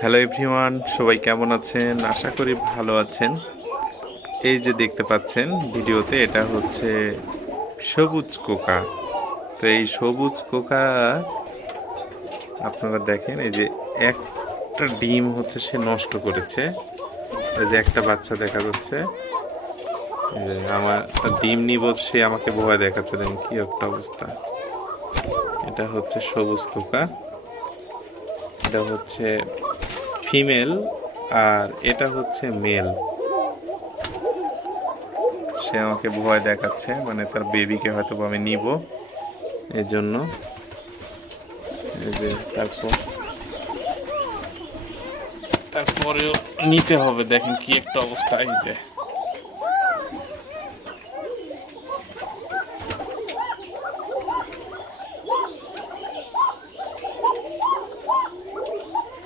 Hello everyone, সবাই কেমন আছেন? আশা করি ভালো আছেন। এই যে দেখতে পাচ্ছেন ভিডিওতে, এটা হচ্ছে সবুজ কোকা। তো এই সবুজ কোকা আপনারা দেখেন, এই যে একটা ডিম হচ্ছে সে নষ্ট করেছে। এই যে একটা বাচ্চা দেখা যাচ্ছে, এই যে আমার ডিম নিব, সে আমাকে ভয় দেখাচ্ছে। দেখেন কি একটা অবস্থা। এটা হচ্ছে সবুজ কোকা, এটা হচ্ছে ফিমেল, আর এটা হচ্ছে মেল। সে আমাকে ভয় দেখাচ্ছে, মানে তার বেবিকে হয়তো আমি নিব, এই জন্য। এই যে তারপরেও নিতে হবে। দেখেন কি একটা অবস্থা। এই যে